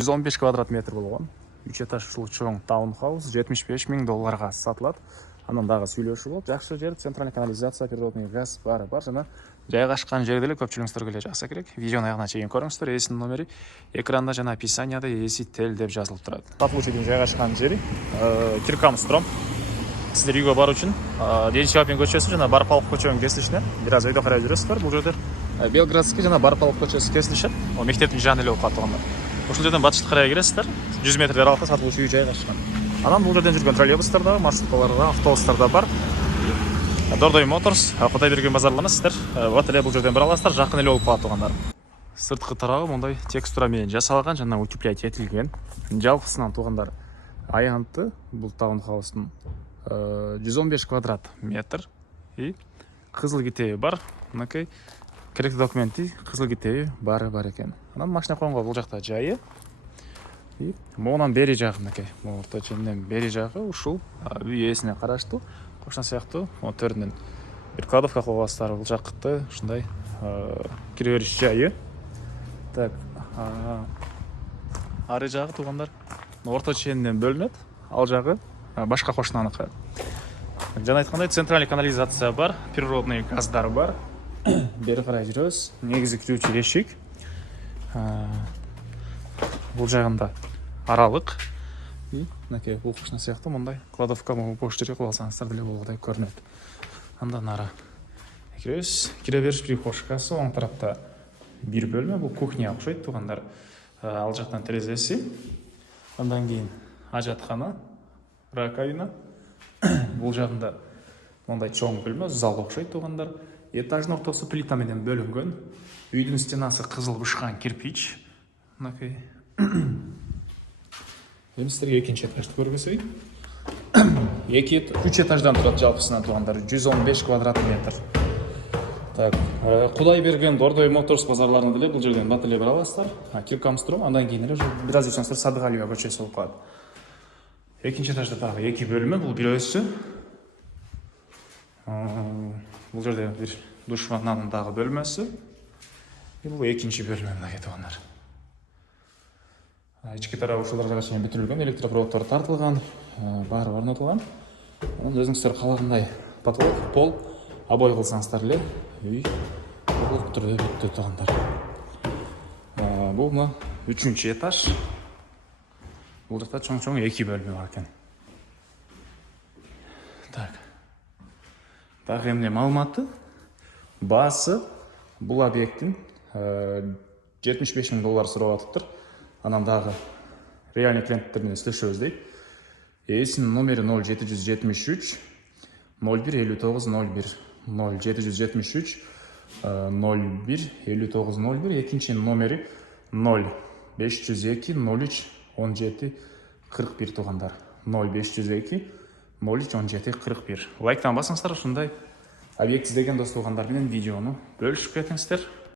115 квадрат метр болгон 3 этаждуу чоң таунхаус $75,000 сатылат. Анан дагы сүйлөшүү болуп, жакшы жер, центральный канализация, природный газ бар жана жайгашкан жерде эле көпчүлүгүңүздөргө эле жакса керек. Видеонун аягына чейин көрүңүздөр. Ээсинин номери экранда жана описанияда ээси-тел деп жазылып турат. Сатылуучунун жайгашкан жери Киркамстром. Сиздер үйгө баруу үчүн Денисовпин көчөсү жана Барпалов көчөнүн кесилишине бир аз өйдө карай жүрөсүздөр. Бул жерде Белградский жана Барпалов көчөсү кесилишет. Ал мектептин жаны эле болуп калат туганда. Ошол жерден батышты карай киресиздер. 100 метр аралыкта сатылуучу үй жайгашкан. Анан бул жерден жүргөн троллейбустар да, маршруткалар да, автобустар да бар. Дордой Моторс, Кудай берген базарлана сиздер. Вот эле бул жерден бара аласыздар, жакын эле болуп калат тугандар. Сырткы тарабы мындай текстура менен жасалган жана утеплять этилген. Жалпысынан тугандар аянты бул таунхаустун 115 квадрат метр и кызыл китеби бар. Мынакей керектүү документи, кызыл китеби бар экен. Анан машина койгонго бул жакта жайы. И могунан бери жагы мынакей, орто ченинен бери жагы ушул үй ээсине караштуу. Кошна сыяктуу, төрүнөн бир кладовка кылып аласыздар. Бул жакты ушундай кире бериш жайы. Так, ары жагы тугандар орто ченинен бөлүнөт. Ал жагы башка кошнаныкы. Жана айткандай, центральный канализация бар, природный газдар бар. Бери карай жүрөбүз. Негизи кирүүчү эшик. Бул жагында аралык. Мынакей бул кошна сыяктуу мындай кладовка бош жерге коюп алсаңыздар деле болгодай көрүнөт. Андан ары киребиз. Кире бериш прихожкасы оң тарапта бир бөлмө. Бул кухня окшойт тугандар. Ал жактан терезеси. Андан кийин ажаткана, раковина. Бул жагында мындай чоң бөлмө, зал окшойт тугандар. Этаждын ортосу плита менен бөлүнгөн. Үйдүн стенасы кызыл бышкан кирпич. Мынакей. Эми сиздерге экинчи этажды көргөзөйүн. 3 этаждан турат жалпысынан тугандар, 115 квадрат метр. Так, Кудай берген Дордой Моторс базарларына деле бул жерден бат эле бара аласыздар. Киркамстром, андан кийин эле бир аз жүрсөңүздөр Садыгалиева көчөсү болуп калат. Экинчи этажда дагы 2 бөлмө, бул бирөөсү. Бул жерде бир душ ваннанын дагы бөлмөсү. Бул экинчи бөлмө мынакей тугандар. Ички тарабы ушуларга чейин бүтүрүлгөн, электропроводдор тартылган, баары орнотулган. Анан өзүңүздөр каалагандай потолок, пол, обой кылсаңыздар эле үй толук түрдө бүттү тугандар. Бул мына 3-чү этаж. Бул жакта чоң-чоң 2 бөлмө бар экен. Так. Дагы эмне маалыматы? Баасы бул объекттин $75,000 сурап атыптыр. Анан дагы реальный клиенттер менен сүйлөшөбүз дейт. Ээсинин номери 0773 01 59 01 0773 01 59 01. Экинчинин номери 0502 03 17 41 тугандар. 0502 03 17 41. Лайктан басыңыздар, ушундай объект издеген дос тугандар менен видеону бөлүшүп кетиңиздер.